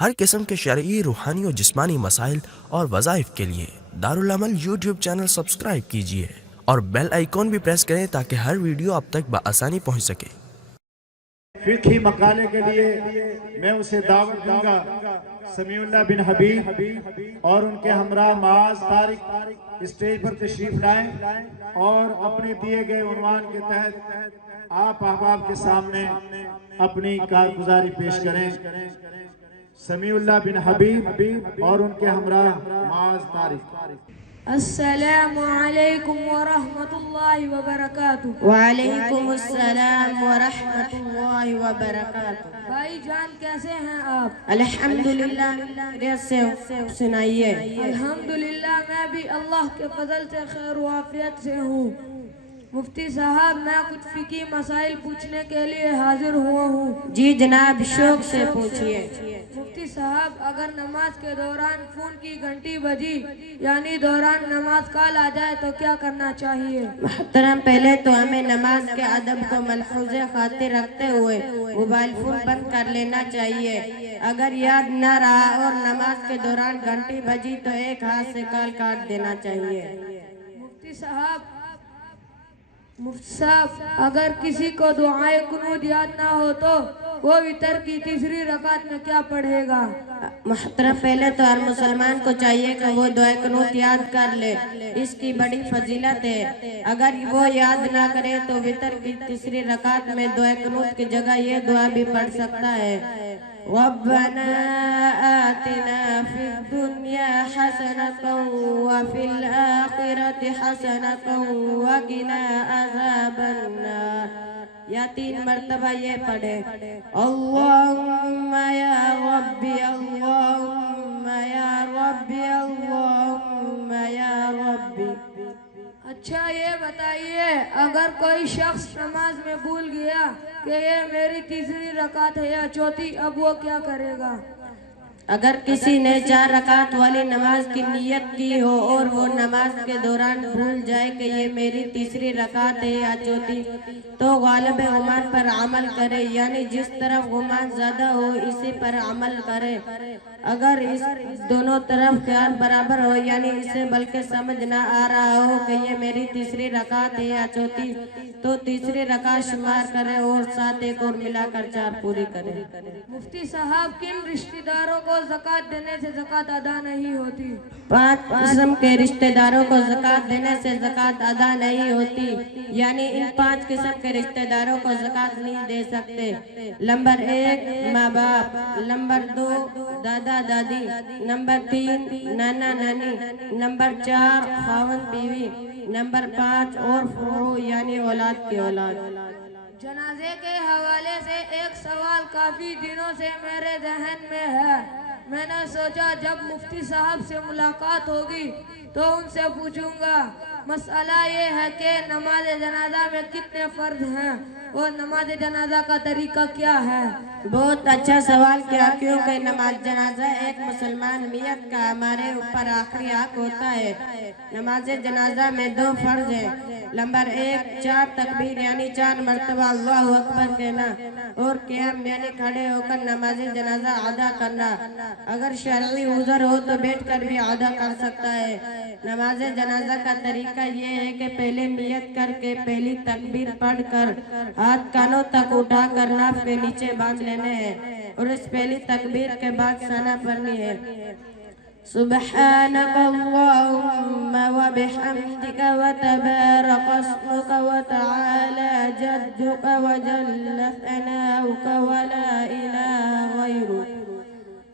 ہر قسم کے شرعی، روحانی اور جسمانی مسائل اور وظائف کے لیے دارالعمل یوٹیوب چینل سبسکرائب کیجیے اور بیل آئیکن بھی پریس کریں تاکہ ہر ویڈیو آپ تک بآسانی پہنچ سکے۔ فقہی مقالے کے لیے میں اسے دعوت دوں گا سمیع اللہ بن حبیب اور ان کے ہمراہ معاذ طارق اسٹیج پر تشریف لائیں اور اپنے دیے گئے عنوان کے تحت آپ احباب کے سامنے اپنی کارگزاری پیش کریں۔ سمیع اللہ بن حبیب اور ان کے ہمراہ معاذ طارق۔ السلام علیکم ورحمۃ اللہ وبرکاتہ۔ وعلیکم السلام ورحمۃ اللہ وبرکاتہ۔ بھائی جان کیسے ہیں آپ؟ الحمدللہ، خیریت سے سنائیے۔ الحمدللہ میں بھی اللہ کے فضل سے خیر و عافیت سے ہوں۔ مفتی صاحب میں کچھ فقہی مسائل پوچھنے کے لیے حاضر ہوا ہوں۔ جی جناب، شوق سے پوچھئے۔ مفتی صاحب اگر نماز کے دوران فون کی گھنٹی بجی یعنی دوران نماز کال آ جائے تو کیا کرنا چاہیے؟ محترم، پہلے تو ہمیں نماز کے ادب کو ملحوظ خاطر رکھتے ہوئے موبائل فون بند کر لینا چاہیے۔ اگر یاد نہ رہا اور نماز کے دوران گھنٹی بجی تو ایک ہاتھ سے کال کاٹ دینا چاہیے۔ مفتی صاحب اگر کسی کو دعائے قنوت یاد نہ ہو تو وہ وتر کی تیسری رکعت میں کیا پڑھے گا؟ محترم، پہلے تو ہر مسلمان کو چاہیے کہ وہ دعائے قنوت یاد کر لے، اس کی بڑی فضیلت ہے۔ اگر وہ یاد نہ کرے تو وتر کی تیسری رکعت میں دعائے قنوت کی جگہ یہ دعا بھی پڑھ سکتا ہے: ربنا آتنا فی الدنیا حسنۃ وفی الآخرۃ حسنۃ وقنا عذاب النار۔ یا 3 مرتبہ یہ پڑھے: اللہم یا ربی، اللہم یا ربی، اللہم یا ربی۔ اچھا یہ بتائیے اگر کوئی شخص نماز میں بھول گیا کہ یہ میری تیسری رکعت ہے یا چوتھی، اب وہ کیا کرے گا؟ اگر کسی نے 4 رکعت والی نماز کی نیت کی ہو اور وہ نماز کے دوران بھول جائے کہ یہ میری تیسری رکعت ہے یا چوتھی، تو غالب گمان پر عمل کرے، یعنی جس طرف گمان زیادہ ہو اسی پر عمل کرے۔ اگر اس دونوں طرف خیال برابر ہو، یعنی اسے بلکہ سمجھ نہ آ رہا ہو کہ یہ میری تیسری رکعت ہے یا چوتھی، تو تیسری رکعت شمار کرے اور ساتھ ایک اور ملا کر 4 پوری کرے۔ مفتی صاحب کن رشتہ داروں کو زکوٰۃ دینے سے زکوٰۃ ادا نہیں ہوتی؟ 5 قسم کے رشتہ داروں کو زکوٰۃ دینے سے زکوٰۃ ادا نہیں ہوتی، یعنی ان 5 قسم کے رشتہ داروں کو زکوٰۃ نہیں دے سکتے۔ نمبر 1 ماں باپ، نمبر 2 دادا دادی، نمبر 3 نانا نانی، نمبر 4 خاوند بیوی، نمبر 5 اور فروع یعنی اولاد کی اولاد۔ جنازے کے حوالے سے ایک سوال کافی دنوں سے میرے ذہن میں ہے۔ میں نے سوچا جب مفتی صاحب سے ملاقات ہوگی تو ان سے پوچھوں گا۔ مسئلہ یہ ہے کہ نماز جنازہ میں کتنے فرض ہیں اور نماز جنازہ کا طریقہ کیا ہے؟ بہت اچھا سوال کیا، کیونکہ نماز جنازہ ایک مسلمان میت کا ہمارے اوپر آخری حق ہوتا ہے۔ نماز جنازہ میں 2 فرض ہیں۔ نمبر 1 4 تکبیر یعنی 4 مرتبہ اللہ اکبر کہنا اور قیام یعنی کھڑے ہو کر نماز جنازہ ادا کرنا۔ اگر شرعی عذر ہو تو بیٹھ کر بھی ادا کر سکتا ہے۔ نماز جنازہ کا طریقہ یہ ہے کہ پہلے نیت کر کے پہلی تکبیر پڑھ کر ہاتھ کانوں تک اٹھا کر ناف کے نیچے باندھ لینے ہیں اور اس پہلی تکبیر کے بعد ثنا پڑھنی ہے: سبحانک اللہم وبحمدک وتبارک اسمک وتعالی جدک وجل ثناؤک ولا الہ غیرک۔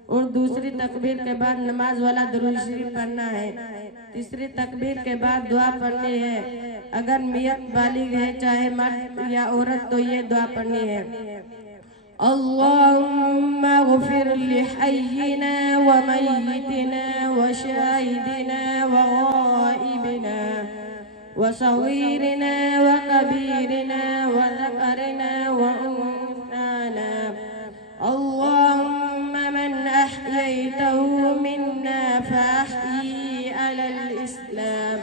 اور دوسری تکبیر کے بعد نماز والا درود شریف پڑھنا ہے۔ تیسری تکبیر کے بعد دعا پڑھنی ہے۔ اگر میت بالغ ہے چاہے مرد یا عورت تو یہ دعا پڑھنی ہے: اللہم اغفر لحینا ومیتنا وشاہدنا وغائبنا وصغیرنا وکبیرنا وذکرنا وانثانا، اللہم من احییتہ منا فاحیی علی الاسلام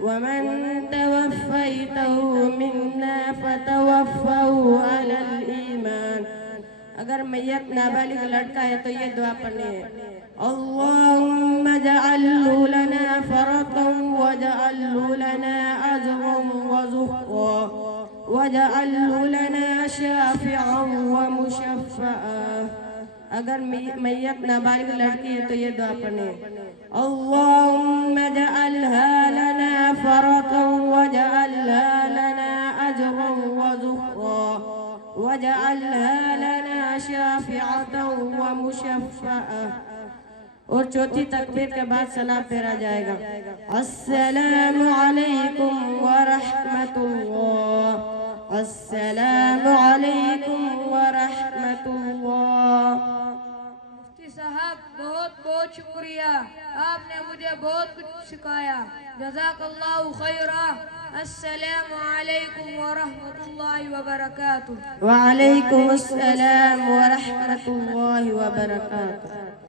ومن توفیتہ منا فتوفہ علی الایمان۔ اگر میت نابالغ لڑکا ہے تو یہ دعا پڑھنی ہے. اللهم اجعله لنا فرطا واجعله لنا أجرا وزهرا واجعله لنا شافعا ومشفعا. اگر میت نابالغ لڑکی ہے تو یہ دعا پڑھنی ہے. اللهم اجعلها لنا فرطا واجعلها لنا أجرا وزهرا واجعلها لنا شافعة ومشفعة. اور چوتھی تکبیر کے بعد سلام پھیرا جائے گا. السلام علیکم ورحمۃ اللہ. السلام علیکم ورحمۃ اللہ. مفتی صاحب بہت بہت شکریہ، آپ نے مجھے بہت کچھ سکھایا. جزاک اللہ خیرہ. السلام علیکم ورحمۃ اللہ وبرکاتہ. وعلیکم السلام ورحمۃ اللہ وبرکاتہ.